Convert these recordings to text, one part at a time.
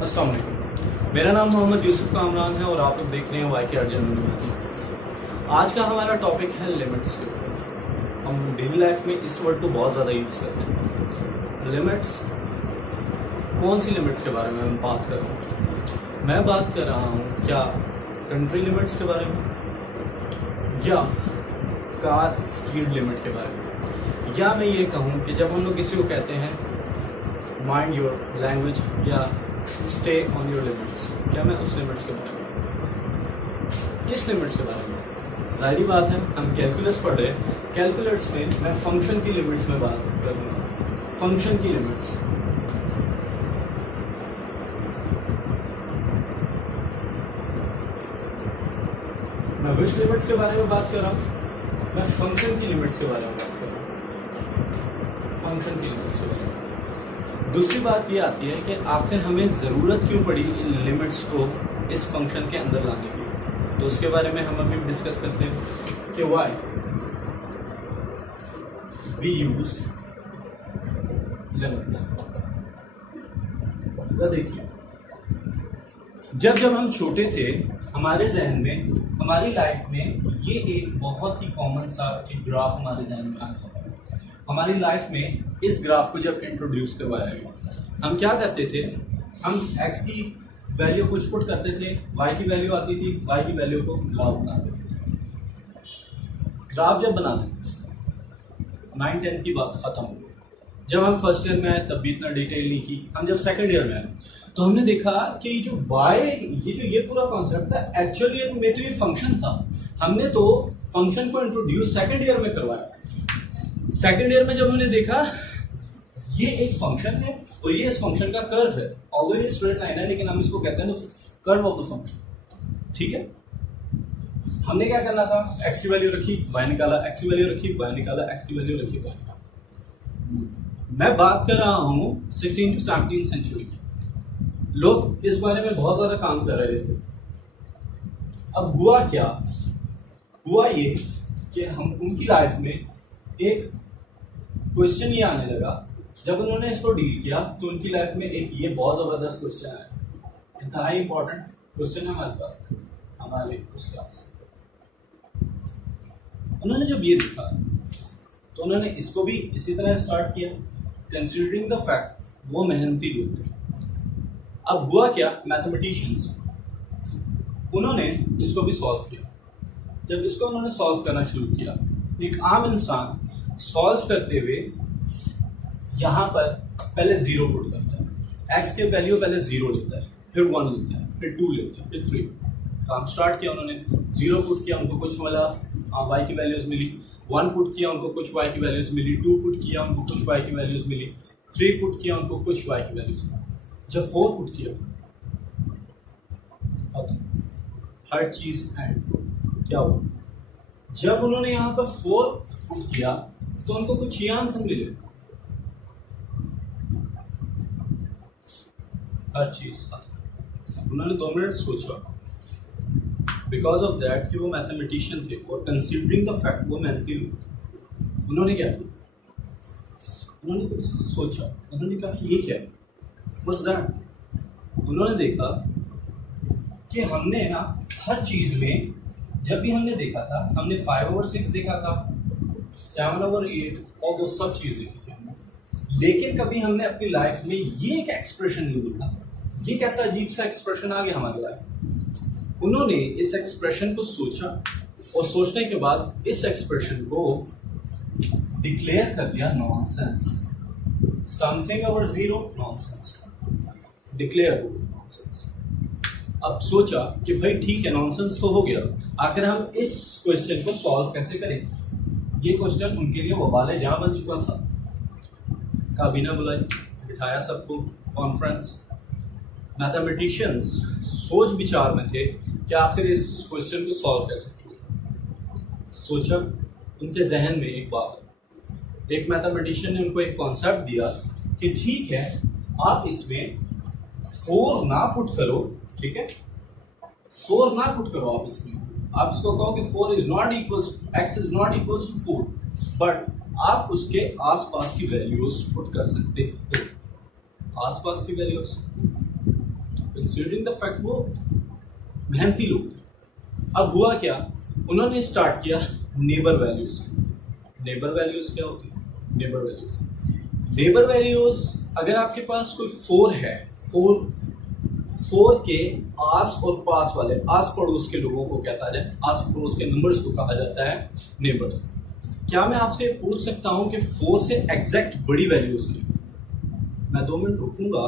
अस्सलाम वालेकुम। मेरा नाम मोहम्मद यूसुफ कामरान है और आप लोग देख रहे हैं वाई के अर्जन मैथमेटिक्स। आज का हमारा टॉपिक है लिमिट्स के ऊपर। हम डेली लाइफ में इस वर्ड को बहुत ज़्यादा यूज़ करते हैं। लिमिट्स, कौन सी लिमिट्स के बारे में मैं बात कर रहा हूँ? मैं बात कर रहा हूँ क्या कंट्री लिमिट्स के बारे में, या कार स्पीड लिमिट के बारे में, या मैं ये कहूँ कि जब हम लोग किसी को कहते हैं माइंड योर लैंग्वेज या स्टे ऑन योर लिमिट्स, क्या मैं उस लिमिट्स के बारे में, किस लिमिट्स के बारे में? जाहिर बात है हम कैलकुलस पढ़ रहे हैं, कैलकुलस में मैं फंक्शन की लिमिट्स में बात करूँगा। फंक्शन की लिमिट्स, मैं विच लिमिट्स के बारे में बात कर रहा हूँ, मैं फंक्शन की लिमिट्स के बारे में बात कर रहा हूँ। फंक्शन की लिमिट्स के बारे में। दूसरी बात ये आती है कि आखिर हमें ज़रूरत क्यों पड़ी इन लिमिट्स को इस फंक्शन के अंदर लाने की, तो उसके बारे में हम अभी डिस्कस करते हैं कि व्हाई वी यूज लिमिट्स। देखिए, जब हम छोटे थे हमारे जहन में, हमारी लाइफ में ये एक बहुत ही कॉमन सा एक ग्राफ हमारे जहन में आ गया। हमारी लाइफ में इस ग्राफ को जब इंट्रोड्यूस करवाया गया, हम क्या करते थे, हम x की वैल्यू कुछ पुट करते थे, y की वैल्यू आती थी, y की वैल्यू को ग्राफ बनाते थे। ग्राफ जब बनाते थे 9-10 की बात खत्म हो गई। जब हम फर्स्ट ईयर में आए तब भी इतना डिटेल नहीं की। हम जब सेकंड ईयर में आए तो हमने देखा कि जो ये पूरा कॉन्सेप्ट था, एक्चुअली में तो ये फंक्शन था। हमने तो फंक्शन को इंट्रोड्यूस सेकंड ईयर में करवाया। सेकंड ईयर में जब हमने देखा ये एक फंक्शन है और ये इस फंक्शन का कर्व है, ऑल्दो ये स्ट्रेट लाइन है लेकिन हम इसको कहते हैं कर्व ऑफ द फंक्शन। ठीक है, हमने क्या करना था, x की वैल्यू रखी, y निकाला, x की वैल्यू रखी, y निकाला, x की वैल्यू रखी, y निकाला। मैं बात कर रहा हूं 16 to 17 सेंचुरी की। लोग इस बारे में बहुत ज्यादा काम कर रहे थे। अब हुआ क्या, हुआ ये कि हम उनकी लाइफ में एक क्वेश्चन ये आने लगा। जब उन्होंने इसको डील किया तो उनकी लाइफ में एक ये बहुत जबरदस्त क्वेश्चन आया, इंतहाई इंपॉर्टेंट क्वेश्चन है हमारे पास, हमारे उस क्लास। उन्होंने जब ये देखा तो उन्होंने इसको भी इसी तरह स्टार्ट किया, कंसीडरिंग द फैक्ट वो मेहनती लोग थे। अब हुआ क्या, मैथमेटिशियंस उन्होंने इसको भी सॉल्व किया। जब इसको उन्होंने सॉल्व करना शुरू किया, एक आम इंसान सॉल्व करते हुए यहाँ पर पहले 0 पुट करता है, x के वैल्यू पहले 0 लेता है, फिर 1 लेता है, फिर 2 लेता है, फिर 3। काम स्टार्ट किया उन्होंने, 0 पुट किया, उनको कुछ मिला, y की वैल्यूज मिली, 1 पुट किया, उनको कुछ y की वैल्यूज मिली, 2 पुट किया, उनको कुछ y की वैल्यूज मिली, 3 पुट किया, उनको कुछ y की वैल्यूज मिली। जब 4 पुट किया, हर चीज एंड क्या हुआ, जब उन्होंने यहाँ पर 4 पुट किया तो उनको कुछ ये आंसर मिले, हर चीज खत्म। उन्होंने 2 मिनट सोचा, बिकॉज ऑफ दैट कि वो मैथमेटिशियन थे और कंसीडरिंग द फैक्ट वो मेहनती लोग थे। उन्होंने क्या किया, उन्होंने कुछ सोचा, उन्होंने कहा ये क्या है, व्हाट्स दैट। उन्होंने देखा कि हमने ना हर चीज में, जब भी हमने देखा था, हमने 5/6 देखा था, 7/8 और वो सब चीज देखी थी हमने, लेकिन कभी हमने अपनी लाइफ में ये एक एक्सप्रेशन नहीं देखा। ये कैसा अजीब सा एक्सप्रेशन आ गया हमारी लाइफ में। उन्होंने इस एक्सप्रेशन को सोचा और सोचने के बाद इस एक्सप्रेशन को डिक्लेयर कर दिया nonsense. Something over 0 nonsense, declare nonsense. अब सोचा कि भाई ठीक है, नॉनसेंस तो हो गया, आखिर हम इस क्वेश्चन को सॉल्व कैसे करें। ये क्वेश्चन उनके लिए वबाले जहां बन चुका था। काबीना बुलाई, बिठाया सबको, कॉन्फ्रेंस। मैथमेटिशियंस सोच विचार में थे कि आखिर इस क्वेश्चन को सॉल्व कैसे करें। सोचा, उनके जहन में एक बात है, एक मैथमेटिशियन ने उनको एक कॉन्सेप्ट दिया कि ठीक है, आप इसमें 4 ना पुट करो, ठीक है, 4 ना पुट करो आप इसमें, आप इसको कहो कि 4 is not equals, x is not equals to 4, but आप उसके आसपास की वैल्यूज पुट कर सकते हो, आसपास की वैल्यूज। कंसीडरिंग द फैक्ट वो मेहनती लोग थे। अब हुआ क्या, उन्होंने स्टार्ट किया नेबर वैल्यूज। नेबर वैल्यूज क्या होती है? नेबर वैल्यूज अगर आपके पास कोई 4 है, 4 के आस और पास वाले, आस पड़ोस के लोगों को कहता है, आस पड़ोस के नंबर्स को कहा जाता है नेबर्स। क्या मैं आपसे पूछ सकता हूं कि 4 से एग्जैक्ट बड़ी वैल्यूज की? मैं 2 मिनट रुकूंगा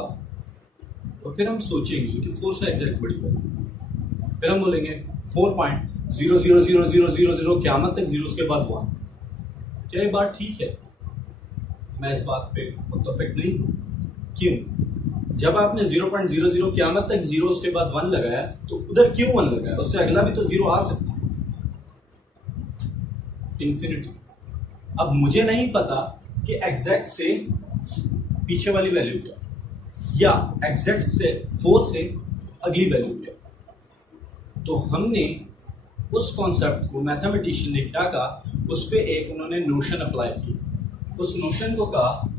और फिर हम सोचेंगे कि 4 से एग्जैक्ट बड़ी वैल्यू, फिर हम बोलेंगे 4.0000000 क़यामत तक जीरोस के बाद 1। क्या ये बात ठीक है? मैं इस बात पे मुत्तफिक नहीं हूं। क्यों? जब आपने 0.00 क़यामत तक जीरोस के बाद 1 लगाया तो उधर क्यों 1 लगाया? उससे अगला भी तो 0 आ सकता है, इंफिनिटी। अब मुझे नहीं पता कि एग्जैक्ट से पीछे वाली वैल्यू क्या, या एग्जैक्ट से 4 से अगली वैल्यू क्या। तो हमने उस कॉन्सेप्ट को, मैथमेटिशियन ने क्या कहा, उस पर एक उन्होंने नोशन अप्लाई की। उस नोशन को कहा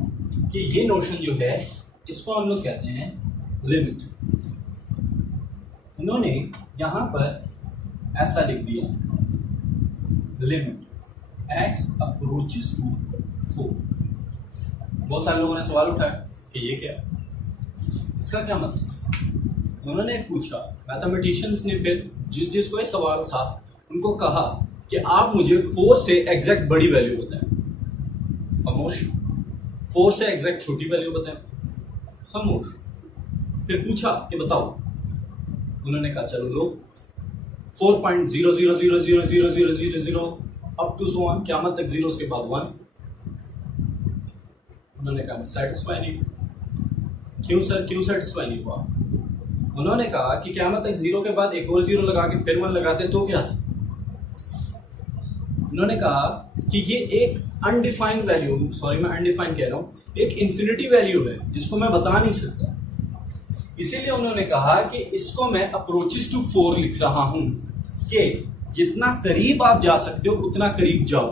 कि ये नोशन जो है इसको हम लोग कहते हैं लिमिट। उन्होंने यहां पर ऐसा लिख दिया, लिमिट x अप्रोचेस टू 4। बहुत सारे लोगों ने सवाल उठाया कि ये क्या है, इसका क्या मतलब। उन्होंने पूछा, मैथमेटिशियंस ने फिर जिसको ये सवाल था उनको कहा कि आप मुझे 4 से एग्जैक्ट बड़ी वैल्यू बताएं। खामोश। 4 से एग्जैक्ट छोटी वैल्यू बताएं। खामोश। फिर पूछा कि बताओ। उन्होंने कहा चलो लो 4.0000000 अप टू सो ऑन, क़यामत तक जीरोस के बाद 1। उन्होंने कहा सेटिस्फाई नहीं। क्यों सर, क्यों सेटिस्फाई नहीं हुआ? उन्होंने कहा कि क़यामत तक 0 के बाद एक और 0 लगा के फिर 1 लगाते तो क्या था। उन्होंने कहा कि ये एक अनडिफाइंड वैल्यू, सॉरी मैं अनडिफाइंड कह रहा हूं, एक इंफिनिटी वैल्यू है जिसको मैं बता नहीं सकता। इसीलिए उन्होंने कहा कि इसको मैं अप्रोचेस टू 4 लिख रहा हूं कि जितना करीब आप जा सकते हो उतना करीब जाओ।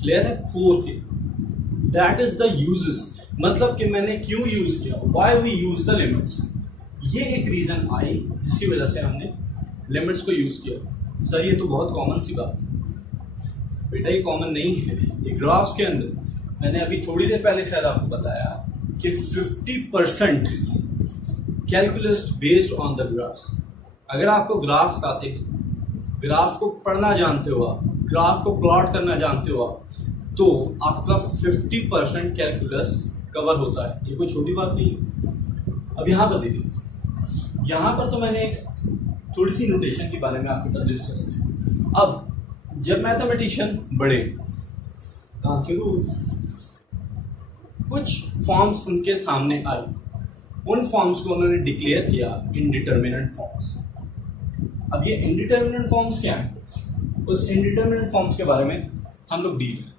क्लियर है? 4 के दैट इज द यूजेस, मतलब कि मैंने क्यों यूज किया, why we use the limits. ये एक रीजन आई जिसकी वजह से हमने लिमिट्स को यूज किया। सर ये तो बहुत कॉमन सी बात है। बेटा ये कॉमन नहीं है। ये ग्राफ्स के अंदर मैंने अभी थोड़ी देर पहले शायद आपको बताया कि 50% calculus based on the graphs. अगर आपको ग्राफ आते हैं, ग्राफ को पढ़ना जानते हो आप, ग्राफ को प्लॉट करना जानते हो आप, तो आपका 50% कैलकुलस कवर होता है। ये कोई छोटी बात नहीं है। अब यहाँ पर देखिए, यहाँ पर तो मैंने एक थोड़ी सी नोटेशन के बारे में आपके साथ डिस्कस किया। अब जब मैथमेटिशियन बढ़े, काम शुरू, कुछ फॉर्म्स उनके सामने आए, उन फॉर्म्स को उन्होंने डिक्लेयर किया इनडिटर्मिनेंट फॉर्म्स। अब ये इनडिटर्मिनेंट फॉर्म्स क्या है, उस इनडिटर्मिनेंट फॉर्म्स के बारे में हम लोग डील करें।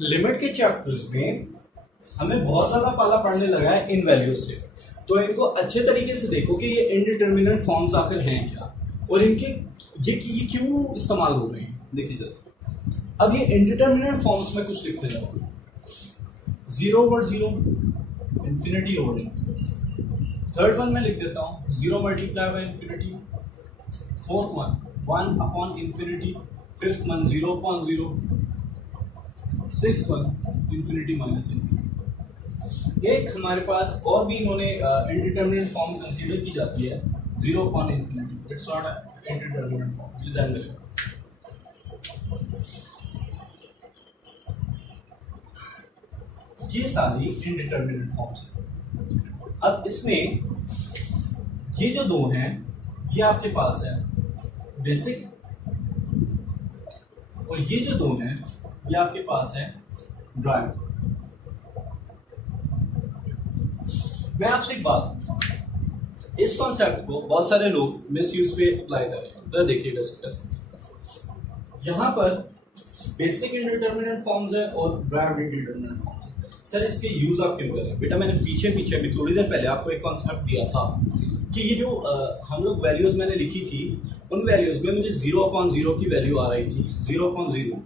लिमिट के चैप्टर्स में हमें बहुत ज्यादा पाला पड़ने लगा है इन वैल्यूज से, तो इनको अच्छे तरीके से देखो कि ये इनडिटर्मिनेंट फॉर्म्स आखिर हैं क्या और इनके ये क्यों इस्तेमाल हो रहे हैं। देखिए जरा, अब ये इनडिटर्मिनेंट फॉर्म्स में कुछ लिखते जाओ, 0 over 0, infinity over infinity. Third one मैं लिख देता हूँ 0 multiply by infinity. Fourth one 1 upon infinity. Fifth one 0 upon 0। Sixth one infinity minus infinity. एक हमारे पास और भी इन्होंने इनडिटर्मिनेंट फॉर्म कंसीडर की जाती है 0 upon infinity. It's not indeterminate form, please ध्यान दें। ये सारी इनडिटर्मिनेंट फॉर्म्स हैं। अब इसमें ये जो दो हैं, ये आपके पास है बेसिक, और ये जो दो हैं ये आपके पास है ड्राइव। मैं आपसे एक बात, इस कॉन्सेप्ट को बहुत सारे लोग मिसयूज पे अप्लाई कर रहे हैं। तो देखिएगा कैसे। यहां पर बेसिक इनडिटर्मिनेंट फॉर्म्स है और ड्राइव्ड इनडिटर्मिनेंट फॉर्म्स। सर इसके यूज आप क्यों कर रहे हैं? बेटा मैंने पीछे अभी थोड़ी देर पहले आपको एक कॉन्सेप्ट दिया था कि ये जो हम लोग वैल्यूज मैंने लिखी थी, उन वैल्यूज में मुझे 0 अपॉन 0 की वैल्यू आ रही थी, 0 अपॉन 0।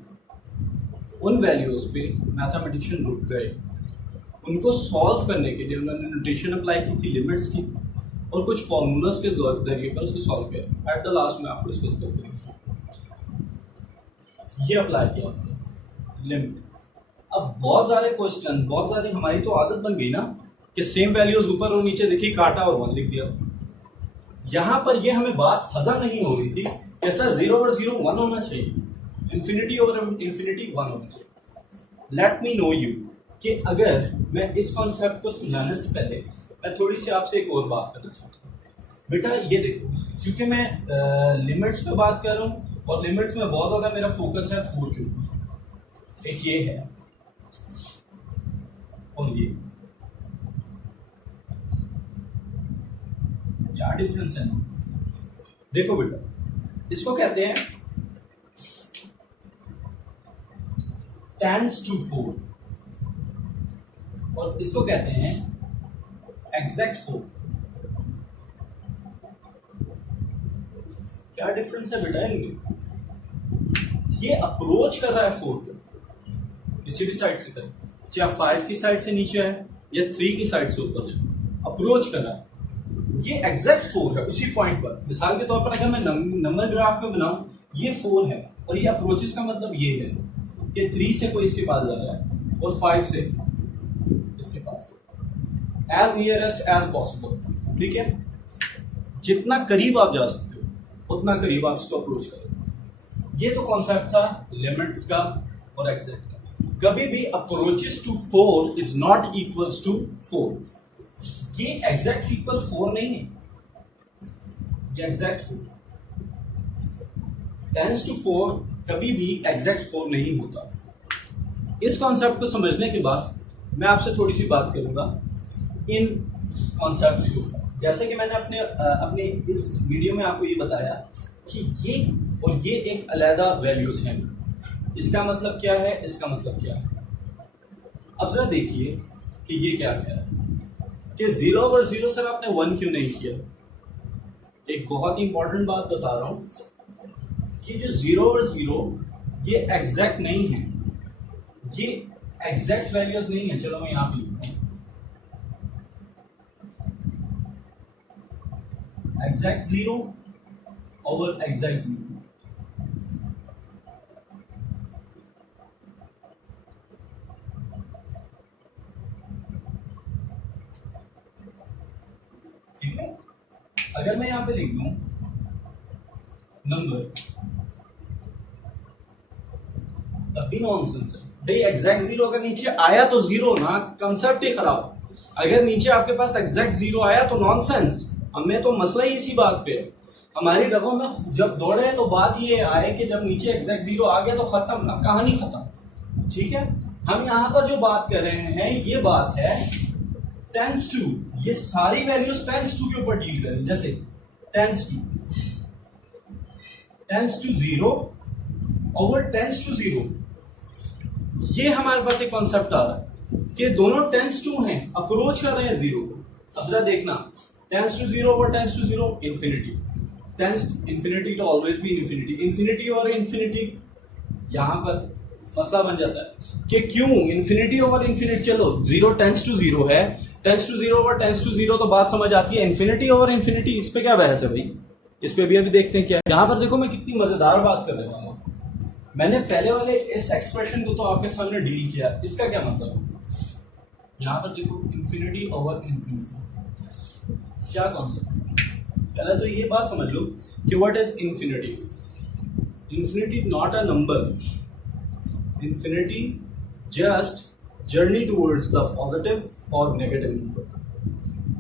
उन वैल्यूज पे मैथमेटिशियन रुक गए, उनको सॉल्व करने के लिए उन्होंने नोटेशन अप्लाई की थी लिमिट्स की और कुछ फॉर्मूलाज के जरिए पर उसको सॉल्व किया। एट द लास्ट में आपको इसको दिक्कत करेंगे, ये अप्लाई किया लिमिट। अब बहुत सारे क्वेश्चन, बहुत सारी हमारी तो आदत बन गई ना कि सेम वैल्यूज ऊपर और नीचे देखी, काटा और 1 लिख दिया। यहाँ पर ये हमें बात हजम नहीं हो रही थी कि सर 0/0 1 होना चाहिए, इन्फिनिटी ओवर इन्फिनिटी 1 होना चाहिए। लेट मी नो यू कि अगर मैं इस कॉन्सेप्ट को समझाने से पहले मैं थोड़ी सी आपसे एक और बात करना चाहता हूँ। बेटा ये देखो, क्योंकि मैं लिमिट्स पे बात कर रहा हूँ और लिमिट्स में बहुत ज्यादा मेरा फोकस है 4 के ऊपर। एक ये है और ये, क्या डिफरेंस है ना? देखो बेटा, इसको कहते हैं टेंस टू 4 और इसको कहते हैं एग्जैक्ट 4। क्या डिफरेंस है बेटा इनमें? ये अप्रोच कर रहा है 4 को, किसी भी साइड से करें, चाहे 5 की साइड से नीचे है या 3 की साइड से ऊपर है, अप्रोच कर रहा है। ये एग्जैक्ट 4 है उसी पॉइंट पर। मिसाल के तौर पर अगर मैं नंबर ग्राफ में बनाऊं, ये 4 है और ये अप्रोचेस का मतलब ये है कि 3 से कोई इसके पास जा रहा है और 5 से इसके पास, एज नियरेस्ट एज पॉसिबल। ठीक है, जितना करीब आप जा सकते हो उतना करीब आप इसको अप्रोच करें। ये तो कॉन्सेप्ट था लिमिट्स का और एग्जैक्ट का। कभी भी approaches to 4 is not equals to 4। ये एग्जैक्ट इक्वल 4 नहीं है, ये एग्जैक्ट 4। टेंस टू 4 कभी भी एग्जैक्ट 4 नहीं होता। इस कॉन्सेप्ट को समझने के बाद मैं आपसे थोड़ी सी बात करूंगा इन कॉन्सेप्ट्स के ऊपर। जैसे कि मैंने अपने इस वीडियो में आपको ये बताया कि ये और ये एक अलग वैल्यूज हैं। इसका मतलब क्या है, इसका मतलब क्या है। अब जरा देखिए कि ये क्या कह रहा है कि 0/0 सर आपने 1 क्यों नहीं किया। एक बहुत ही इंपॉर्टेंट बात बता रहा हूं कि जो 0/0 ये एग्जैक्ट नहीं है, ये एग्जैक्ट वैल्यूज नहीं है। चलो मैं यहां पे लिखता हूं एग्जैक्ट 0 ओवर एग्जैक्ट 0। ठीक है, अगर मैं यहां पे लिख दूं नंबर, तब भी नॉनसेंस है भाई। एग्जैक्ट 0 अगर नीचे आया तो 0 ना, कंसेप्ट ही खराब। अगर नीचे आपके पास एग्जैक्ट 0 आया तो नॉनसेंस। हमें तो मसला ही इसी बात पे है। हमारी रगों में जब दौड़े तो बात ये आए कि जब नीचे एग्जैक्ट 0 आ गया तो खत्म ना, कहानी खत्म। ठीक है, हम यहां पर जो बात कर रहे हैं ये बात है टेंस टू। ये सारी वैल्यूज टेंस टू के ऊपर डील करें। जैसे tends to 0 over tends to 0, ये हमारे पास एक कॉन्सेप्ट आ रहा है कि दोनों टेंस टू हैं, अप्रोच कर रहे हैं 0 को। अब जरा देखना, tends to 0 over tends to 0 infinity, tends infinity तो ऑलवेज भी इंफिनिटी, इंफिनिटी और इंफिनिटी। यहां पर मसला बन जाता है कि क्यों इंफिनिटी ओवर इंफिनिटी। चलो 0 टेंस टू 0 है, tends to 0 over tends to 0 तो बात समझ आती है। इंफिनिटी ओवर इंफिनिटी, इस पे क्या बहस है भाई, इस पे भी अभी देखते हैं क्या। यहां पर देखो मैं कितनी मजेदार बात कर रहा हूं। मैंने पहले वाले इस एक्सप्रेशन को तो आपके सामने डील किया, इसका क्या मतलब है। यहां पर देखो इंफिनिटी ओवर इंफिनिटी, क्या कॉन्सेप्ट। पहले तो ये बात समझ लो कि what is infinity. Infinity not a number, infinity just journey towards the positive or negative number.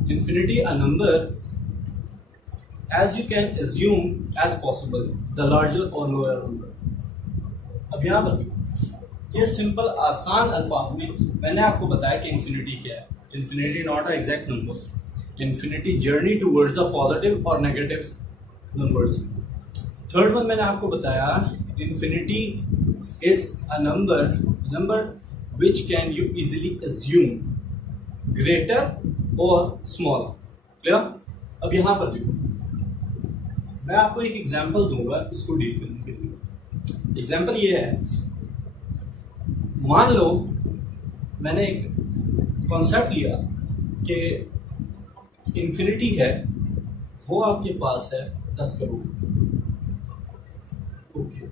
Infinity a number as you can assume as possible the larger or lower number. अब यहाँ पर भी ये सिंपल आसान अल्फाज में मैंने आपको बताया कि इंफिनिटी क्या है। Infinity not a exact number, infinity journey towards the positive और नेगेटिव नंबर्स। थर्ड वन मैंने आपको बताया infinity is a number which can you easily assume greater or small. Clear. अब यहां पर देखो, मैं आपको एक एग्जांपल दूंगा इसको डील करने के लिए। एग्जांपल ये है, मान लो मैंने एक कॉन्सेप्ट लिया कि इंफिनिटी है वो आपके पास है 10 करोड़। ओके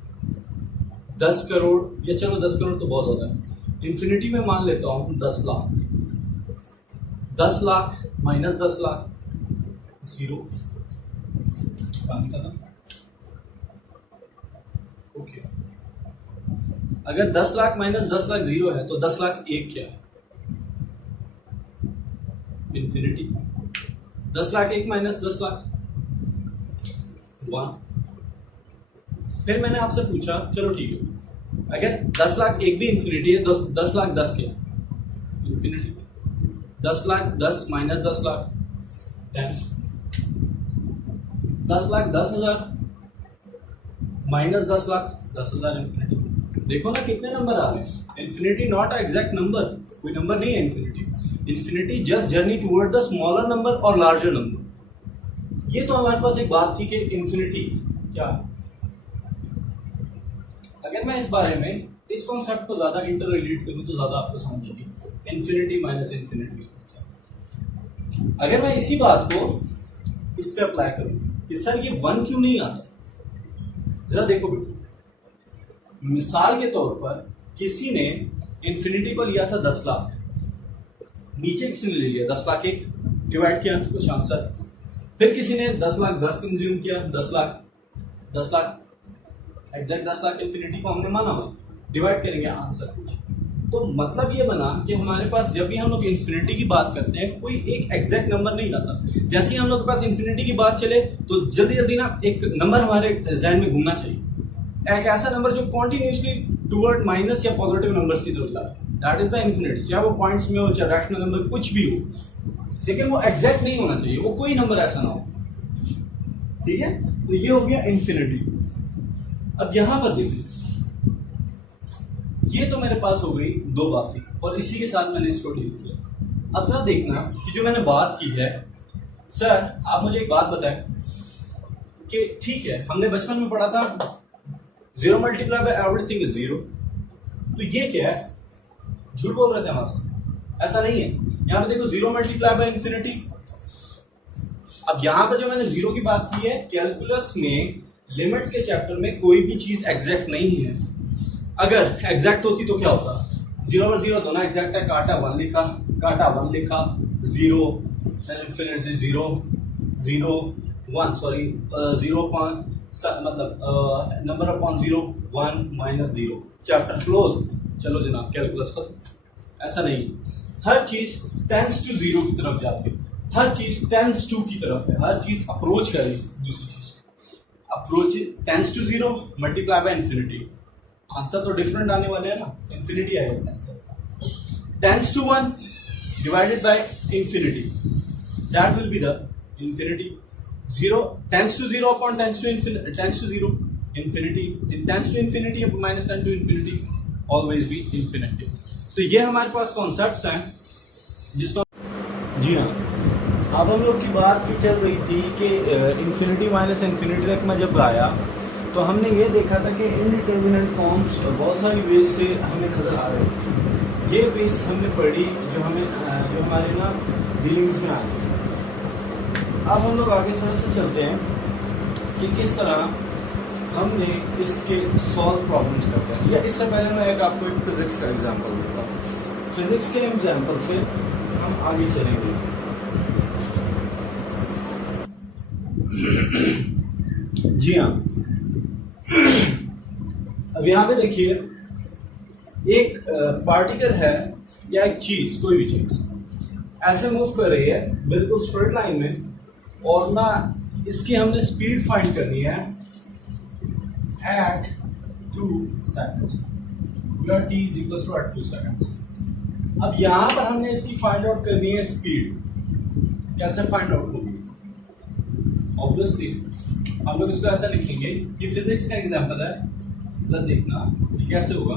10 करोड़, या चलो 10 करोड़ तो बहुत ज्यादा है, इंफिनिटी में मान लेता हूं 10 लाख। 10 लाख माइनस 10 लाख जीरो, कहानी खत्म। ओके अगर 10 लाख माइनस 10 लाख जीरो है तो 10 लाख एक क्या है? इंफिनिटी। 10 लाख एक माइनस 10 लाख 1। फिर मैंने आपसे पूछा चलो ठीक है, अगर 10 लाख एक भी इंफिनिटी है, 10 लाख 10 क्या? Infinity. 10 lakh 10 minus 10 lakh 10। 10 lakh 10,000 minus 10 lakh 10,000 infinity. देखो ना कितने नंबर आ रहे। Infinity not a exact number, कोई नंबर नहीं है infinity. Infinity just journey toward the smaller number और लार्जर नंबर। ये तो हमारे पास एक बात थी कि इंफिनिटी क्या है। अगर मैं इस बारे में इस कॉन्सेप्ट को ज्यादा इंटर रिलेट करूं तो ज्यादा आपको समझ आएगी। Infinity minus infinity. अगर मैं इसी बात को इस पे अप्लाई करूं कि सर ये 1 क्यों नहीं आता, जरा देखो बेटो। मिसाल के तौर पर किसी ने इंफिनिटी को लिया था 10 लाख, नीचे किसी ने ले लिया 10 लाख एक, डिवाइड किया कुछ आंसर। फिर किसी ने 10 लाख 10 कंज्यूम किया, 10 लाख एग्जैक्ट 10 लाख इंफिनिटी को हमने माना हुआ, डिवाइड करेंगे आंसर कुछ। तो मतलब ये बना कि हमारे पास जब भी हम लोग इंफिनिटी की बात करते हैं कोई एक एग्जैक्ट नंबर नहीं आता। जैसे ही हम लोग के पास इंफिनिटी की बात चले तो जल्दी जल्दी ना एक नंबर हमारे जहन में घूमना चाहिए, एक ऐसा नंबर जो कॉन्टिन्यूसली टुवर्ड माइनस या पॉजिटिव नंबर्स की तरफ जा रहा है, दैट इज द इंफिनिटी। चाहे वो पॉइंट्स में हो, चाहे रैशनल नंबर कुछ भी हो, लेकिन वो एग्जैक्ट नहीं होना चाहिए, वो कोई नंबर ऐसा ना हो। ठीक है, तो ये हो गया इंफिनिटी। अब यहां पर देखिए, ये तो मेरे पास हो गई दो बातें और इसी के साथ मैंने इसको डील किया। अब जरा देखना कि जो मैंने बात की है, सर आप मुझे एक बात बताएं कि ठीक है हमने बचपन में पढ़ा था 0 मल्टीप्लाई बाय एवरीथिंग इज 0, तो ये क्या है? झूठ बोल रहे थे हम आपसे, ऐसा नहीं है। यहां पे देखो 0 मल्टीप्लाई बाय इंफिनिटी। अब यहां पर जो मैंने 0 की बात की है, कैलकुलस में लिमिट्स के चैप्टर में कोई भी चीज एग्जैक्ट नहीं है। अगर एग्जैक्ट होती तो क्या होता? 0 और 0 दोनों एग्जैक्ट है, काटा 1 लिखा, 0 इंफिनिटी 0 1 सॉरी 0 मतलब number upon 0 1 minus 0, chapter close. चलो जनाब कैलकुलस खत्म। ऐसा नहीं, हर चीज टेंड्स टू 0 की तरफ जाती है, हर चीज टेंड्स टू की तरफ है, हर चीज अप्रोच कर रही है दूसरी चीज। Approach tends to 0 multiply by infinity, answer तो डिफरेंट आने वाले हैं ना, इंफिनिटी आएगा इसका answer. Tends to 1 divided by infinity, that will be the infinity. 0 tends to 0 upon tends to 0 infinity, tends to infinity minus 10 to infinity, always be infinity. तो ये हमारे पास कॉन्सेप्ट्स हैं जिसको, जी हाँ, अब हम लोग की बात भी चल रही थी कि इंफिनिटी माइनस इंफिनिटी तक मैं जब आया तो हमने ये देखा था कि इनडिटर्मिनेट फॉर्म्स बहुत सारी वेज से हमें नजर आ रहे थे। ये वेज हमने पढ़ी जो हमारे ना डीलिंग्स में आती है। अब हम लोग आगे थोड़ा सा चलते हैं कि किस तरह हमने इसके सॉल्व प्रॉब्लम्स करते हैं। या इससे पहले मैं आपको एक फिजिक्स का एग्जांपल देता हूँ। फिजिक्स के एग्जांपल से हम आगे चलेंगे। जी हाँ, अब यहाँ पे देखिए, एक पार्टिकल है या एक चीज, कोई भी चीज ऐसे मूव कर रही है बिल्कुल स्ट्रेट लाइन में, और ना इसकी हमने स्पीड फाइंड करनी है at 2 seconds, where t is equals to at 2 seconds। अब यहां पर हमने इसकी फाइंड आउट करनी है स्पीड। कैसे फाइंड आउट होगी? ऑब्वियसली हम लोग इसको ऐसा लिखेंगे, ये फिजिक्स का एग्जांपल है, जरा देखना ये कैसे होगा।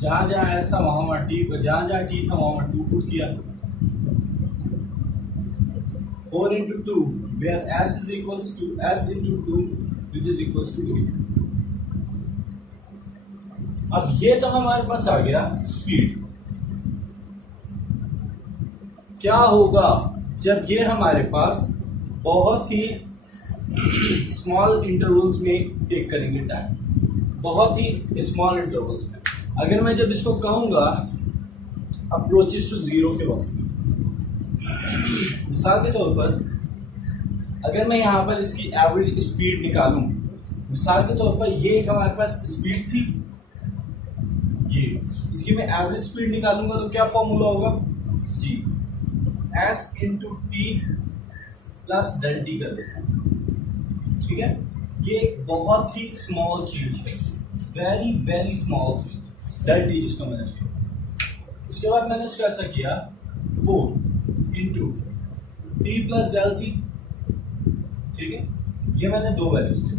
जहां जहां एस था वहां वहां टी, जहां जहां टी था वहां वहां 2 पुट किया। 4 into 2 where s is equals to s into 2 which is equals to 8। अब ये तो हमारे पास आ गया स्पीड। क्या होगा जब ये हमारे पास बहुत ही स्मॉल इंटरवल्स में टेक करेंगे टाइम, बहुत ही स्मॉल इंटरवल्स में। अगर मैं जब इसको कहूँगा अप्रोचेस टू जीरो के वक्त में, मिसाल के तौर पर अगर मैं यहाँ पर इसकी एवरेज स्पीड निकालूं, मिसाल के तौर पर ये एक हमारे पास स्पीड थी, ये इसकी मैं एवरेज स्पीड निकालूंगा तो क्या फॉर्मूला होगा जी, s into T plus del t कर देते हैं, ठीक है। ये एक बहुत ही स्मॉल चेंज है, very very small change, del t जिसको मैंने लिया। उसके बाद मैंने इसको ऐसा किया 4 into T plus del T, ठीक है। ये मैंने दो वैल्यूज ली।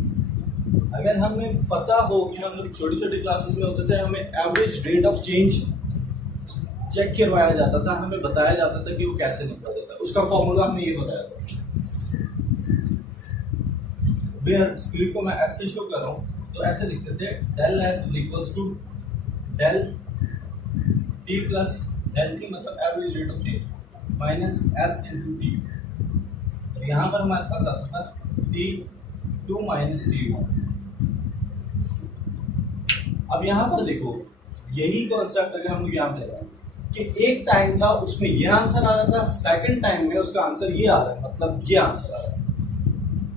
अगर हमें पता हो कि हम लोग छोटी छोटी क्लासेस में होते थे, हमें average rate of change check करवाया जाता था, हमें बताया जाता था कि वो कैसे निकल जाता है, उसका फॉर्मूला हमें ये बताया था। स्पीड को मैं ऐसे शो कर रहा हूँ तो ऐसे लिखते थे del S equals to del T plus del T, मतलब average rate of change minus S into T. यहाँ पर हमारे पास आता था T2 माइनस T1। अब यहाँ पर देखो यही कॉन्सेप्ट अगर हम लोग यहाँ पे लगाएं कि एक टाइम था उसमें ये आंसर आ रहा था, सेकंड टाइम में उसका आंसर ये आ रहा है, मतलब ये आंसर आ रहा है।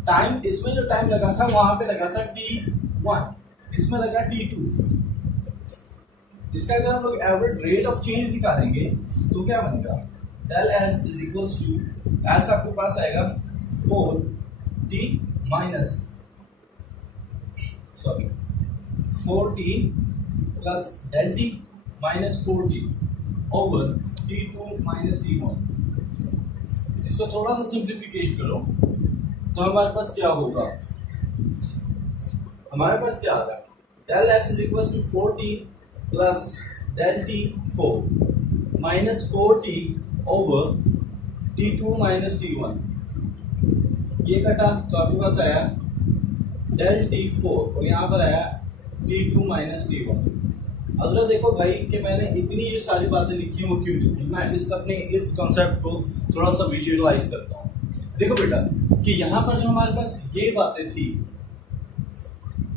टाइम इसमें जो टाइम लगा था वहां पे लगा था T1, इसमें लगा T2। इसका अगर हम लोग एवरेज रेट ऑफ चेंज निकालेंगे तो क्या बनेगा, del S is equals to S आपके पास आएगा 4t minus 4t plus del T minus 4t over t2 minus t1। इसको थोड़ा सा सिंप्लीफिकेशन करो तो हमारे पास क्या होगा, हमारे पास क्या आ रहा है, del S is equals to 4t plus del T 4 minus 4t over T2 minus T1। ये कटा तो आपके पास आया डेल T4 और यहाँ पर आया T2 माइनस T1। अब जरा देखो भाई कि मैंने इतनी जो सारी बातें लिखी हैं वो क्यों लिखी, मैं इस कॉन्सेप्ट को थोड़ा सा विजुअलाइज करता हूँ। देखो बेटा कि यहाँ पर जो हमारे पास ये बातें थी,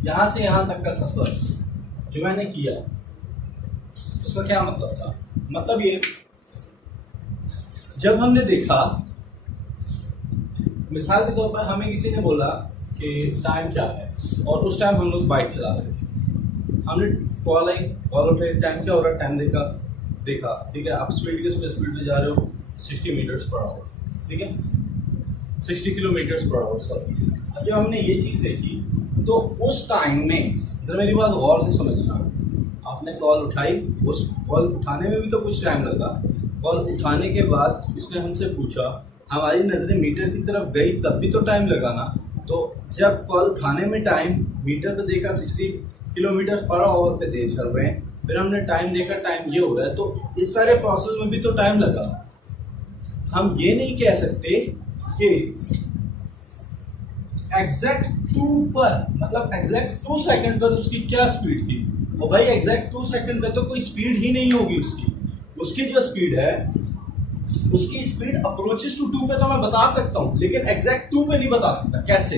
यहाँ से यहाँ तक का सफर जो मैंने किया उसका क्या मतलब था, मतलब ये जब हमने देखा, मिसाल के तौर पर हमें किसी ने बोला कि टाइम क्या है और उस टाइम हम लोग बाइक चला रहे थे, हमने कॉल उठाई, टाइम क्या हो रहा है, टाइम देखा, ठीक है। आप स्पीड में जा रहे हो 60 मीटर्स पर आवर, ठीक है, 60 किलोमीटर्स पर आवर, सॉरी। अब जब हमने ये चीज़ देखी तो उस टाइम में, जरा मेरी बात गौर से समझना, आपने कॉल उठाई, उस कॉल उठाने में भी तो कुछ टाइम लगा, कॉल उठाने के बाद उसने हमसे पूछा, हमारी नज़रें मीटर की तरफ गई तब भी तो टाइम लगा ना। तो जब कॉल उठाने में टाइम मीटर पे देखा 60 किलोमीटर पर आवर पे देख कर रहे हैं, फिर हमने टाइम देखा, टाइम ये हो रहा है, तो इस सारे प्रोसेस में भी तो टाइम लगा। हम ये नहीं कह सकते कि एग्जैक्ट 2 पर, मतलब एग्जैक्ट 2 सेकंड पर उसकी क्या स्पीड थी, और भाई एग्जैक्ट 2 सेकंड पे तो कोई स्पीड ही नहीं होगी उसकी जो स्पीड है, उसकी स्पीड अप्रोचेस टू 2 पे तो मैं बता सकता हूँ, लेकिन एग्जैक्ट 2 पे नहीं बता सकता। कैसे,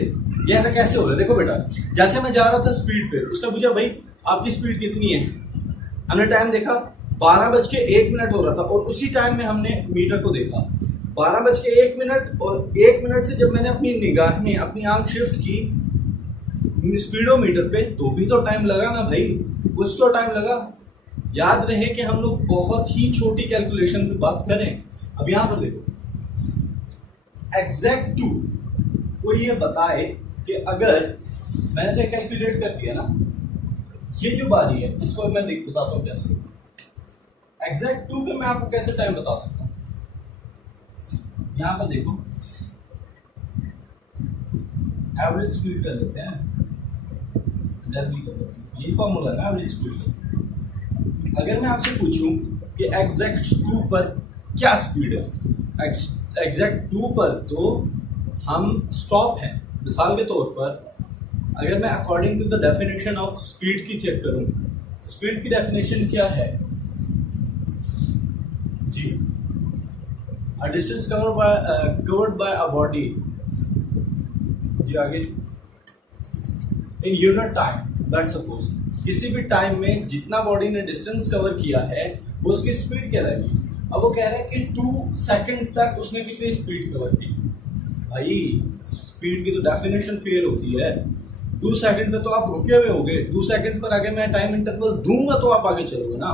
ये ऐसा कैसे हो रहा है, देखो बेटा जैसे मैं जा रहा था स्पीड पे, उसने पूछा भाई आपकी स्पीड कितनी है, हमने टाइम देखा 12:01 हो रहा था, और उसी टाइम में हमने मीटर को देखा 12:01, और 1 मिनट से जब मैंने अपनी निगाहें, अपनी आंख शिफ्ट की स्पीडोमीटर पे, तो भी तो टाइम लगा ना भाई, कुछ तो टाइम लगा। याद रहे कि हम लोग बहुत ही छोटी कैलकुलेशन पे बात करें। अब यहां पर देखो, एग्जैक्ट 2 कोई ये बताए कि अगर मैंने तो कैलकुलेट कर दिया ना, ये जो बारी है इसको मैं बताता हूँ कैसे। एग्जैक्ट 2 पे मैं आपको कैसे टाइम बता सकता हूँ, यहां पर देखो एवरेज स्पीड कर लेते हैं, यही फॉर्मूला है ना एवरेज स्पीड का। अगर मैं आपसे पूछूं कि एग्जैक्ट 2 पर क्या स्पीड है, एग्जैक्ट 2 पर तो हम स्टॉप हैं। मिसाल के तौर पर अगर मैं according to the definition of speed की चेक करूं, स्पीड की डेफिनेशन क्या है जी, A distance covered by a body, जी आगे, in unit time, let's suppose किसी भी टाइम में जितना बॉडी ने डिस्टेंस कवर किया है वो उसकी स्पीड कहलाएगी। अब वो कह रहा है कि 2 सेकंड तक उसने कितनी स्पीड कवर की। भाई स्पीड की तो डेफिनेशन फेल होती है। 2 सेकंड पे तो आप रुके हुए होगे, 2 सेकंड पर आगे मैं टाइम इंटरवल दूंगा तो आप आगे चलोगे ना।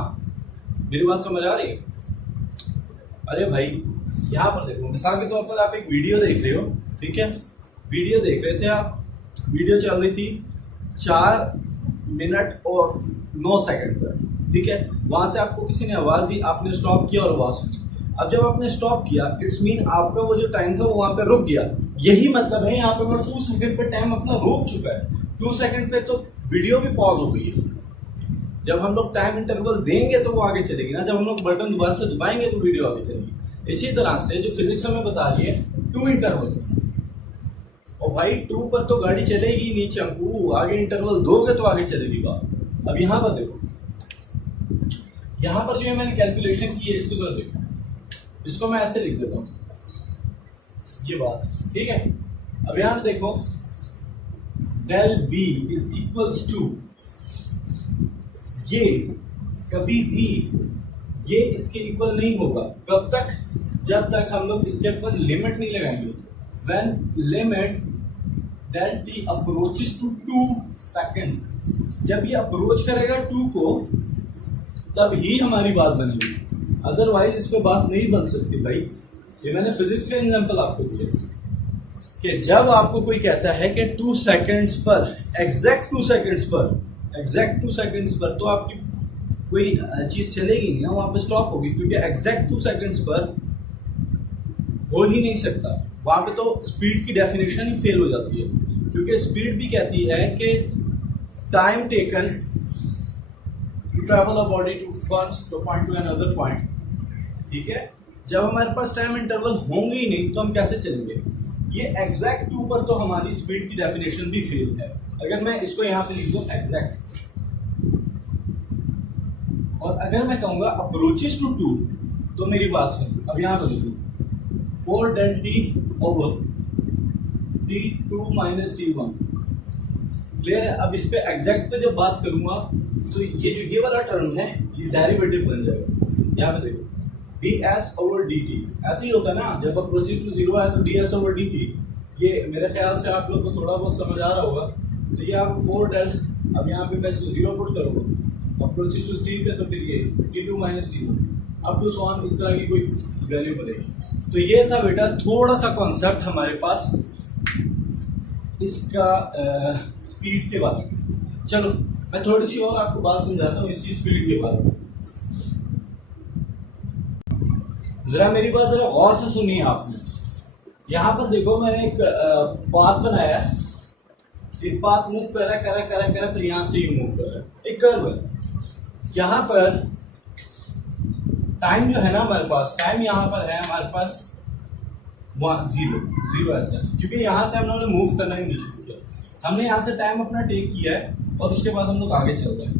मेरी बात समझ आ रही है? अरे भाई यहाँ पर देखो, मिसाल के तौर पर आप एक वीडियो देख रहे हो, ठीक है, वीडियो देख रहे थे आप, वीडियो चल रही थी 4 मिनट और 9 सेकंड पर, ठीक है, वहां से आपको किसी ने आवाज दी, आपने स्टॉप किया और आवाज सुनी। अब जब आपने स्टॉप किया, इट्स मीन आपका वो जो टाइम था वो वहां पे रुक गया। यही मतलब है यहाँ पे वो 2 सेकंड पे टाइम अपना रोक चुका है। 2 सेकंड पे तो वीडियो भी पॉज हो गई है। जब हम लोग टाइम इंटरवल देंगे तो वो आगे चलेगी ना, जब हम लोग बटन दोबारा से दबाएंगे तो वीडियो आगे चलेगी। इसी तरह से जो फिजिक्स हमें बता रही है 2 इंटरवल, और भाई 2 पर तो गाड़ी चलेगी नहीं चंपू, आगे इंटरवल दोगे तो आगे चलेगी बात। अब यहाँ पर देखो, यहाँ पर जो है मैंने कैलकुलेशन की है, इसको जरा देखो, इसको मैं ऐसे लिख देता हूँ ये बात, ठीक है। अब यहाँ पे देखो, del v is equals to, ये कभी भी ये इसके इक्वल नहीं होगा। कब तक? जब तक हम लोग इसके ऊपर लिमिट नहीं लगाएंगे। when limit del t approaches to 2 seconds, जब ये अप्रोच करेगा 2 को तब ही हमारी बात बनेगी, अदरवाइज इस पे बात नहीं बन सकती। भाई ये मैंने फिजिक्स का एग्जांपल आपको दिया कि जब आपको कोई कहता है कि 2 सेकंड्स पर, एग्जैक्ट 2 सेकंड्स पर तो आपकी कोई चीज चलेगी नहीं ना, वहां पे स्टॉप होगी, क्योंकि एग्जैक्ट 2 सेकंड्स पर हो ही नहीं सकता। वहां पे तो स्पीड की डेफिनेशन ही फेल हो जाती है, क्योंकि स्पीड भी कहती है कि time taken to travel a body to first point to another point, ठीक है। जब हमारे पास टाइम इंटरवल होंगे ही नहीं तो हम कैसे चलेंगे? ये एग्जैक्ट 2 पर तो हमारी स्पीड की डेफिनेशन भी फेल है। अगर मैं इसको यहाँ पे लिख दूं एग्जैक्ट, और अगर मैं कहूंगा अप्रोचेस टू 2, तो मेरी बात सुन, अब यहाँ पे लिखूं 4 del t over t2 minus t1, clear है। अब इस पे एग्जैक्ट पे जब बात करूंगा तो ये जो ये वाला टर्म है ये डेरिवेटिव बन जाएगा। यहाँ पे देखो ds over dt, ऐसे ही होता है ना, जब अप्रोचिंग टू 0 है तो ds over dt, ये मेरे ख्याल से आप लोग को थोड़ा बहुत समझ आ रहा होगा। तो ये आप 4 del, अब यहाँ पे मैं इसको 0 पुट करूँगा, अप्रोचिंग टू t पे, तो फिर ये t2 minus t1 up to so on, इस तरह की कोई वैल्यू बनेगी। तो ये था बेटा थोड़ा सा कॉन्सेप्ट हमारे पास इसका स्पीड के बारे में। चलो मैं थोड़ी सी और आपको बात समझाता हूँ इसी स्पीड के बारे में। जरा मेरी बात जरा गौर से सुनिए आपने। यहाँ पर देखो मैंने एक पाथ बनाया है, एक पाथ मूव कर रहा है, फिर यहाँ से यू मूव कर रहा है, एक कर्व है। यहाँ पर टाइम जो है ना हमारे पास, टाइम यहाँ पर है हमारे पास 0 ऐसा, क्योंकि यहाँ से हम लोगों ने मूव करना ही नहीं शुरू किया। हमने यहाँ से टाइम अपना टेक किया है और उसके बाद हम लोग आगे चल रहे हैं,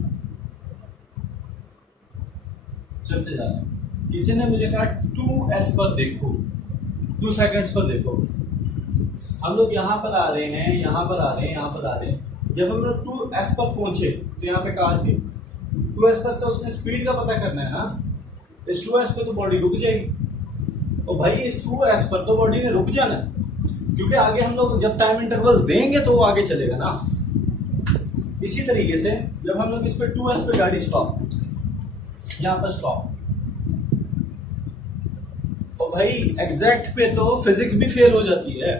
चलते जा रहे हैं। किसी ने मुझे कहा 2s पर देखो, 2 सेकंड्स पर देखो। हम लोग यहाँ पर आ रहे हैं, यहाँ पर आ रहे हैं, यहाँ पर आ रहे हैं। जब हम लोग 2s पर पहुंचे तो यहाँ पे कार के 2s पर तो उसने स्पीड का पता करना है ना, इस 2s पे तो बॉडी रुक जाएगी। और भाई इस 2s पर तो बॉडी ने रुक जाना है, क्योंकि आगे हम लोग जब टाइम इंटरवल देंगे तो वो आगे चलेगा ना। इसी तरीके से जब हम लोग इस पे 2s पे गाड़ी स्टॉप, यहाँ पर स्टॉप, और भाई एग्जैक्ट पे तो फिजिक्स भी फेल हो जाती है।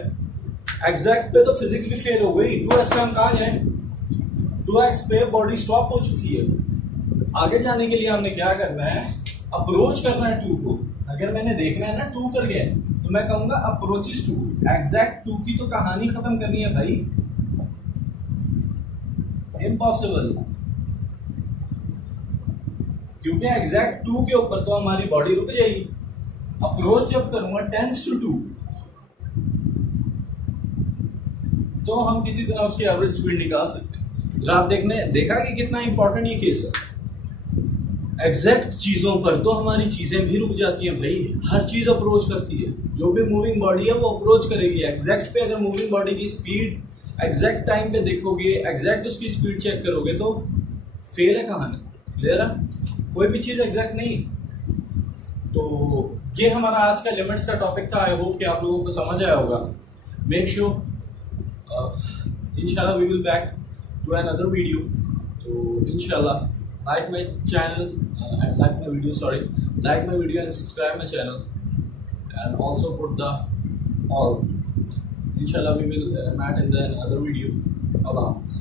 एग्जैक्ट पे तो फिजिक्स भी फेल हो गई। 2s पे हम कहाँ जाए? 2x पे बॉडी स्टॉप हो चुकी है। आगे जाने के लिए हमने क्या करना है? अप्रोच करना है 2 को। अगर मैंने देखना है ना 2 पर गए तो मैं कहूंगा अप्रोचेस 2, एग्जैक्ट 2 की तो कहानी खत्म करनी है भाई, इम्पॉसिबल, क्योंकि एग्जैक्ट 2 के ऊपर तो हमारी बॉडी रुक जाएगी। अप्रोच जब करूंगा टेंस टू 2 तो हम किसी तरह उसकी एवरेज स्पीड निकाल सकते हैं। जरा आप देखा कि कितना इंपॉर्टेंट ये केस है। एग्जैक्ट चीज़ों पर तो हमारी चीज़ें भी रुक जाती हैं भाई। हर चीज़ अप्रोच करती है, जो भी मूविंग बॉडी है वो अप्रोच करेगी एग्जैक्ट पे। अगर मूविंग बॉडी की स्पीड एग्जैक्ट टाइम पे देखोगे, एग्जैक्ट उसकी स्पीड चेक करोगे तो फेल है कहानी। क्लियर है? कोई भी चीज़ एग्जैक्ट नहीं। तो ये हमारा आज का लिमिट्स का टॉपिक था। आई होप कि आप लोगों को समझ आया होगा। मेक श्योर इंशाल्लाह we will back to another video. तो इंशाल्लाह like my channel and like my video and subscribe my channel, and also put the all. Inshallah we will meet in the other video. Allah Hafiz.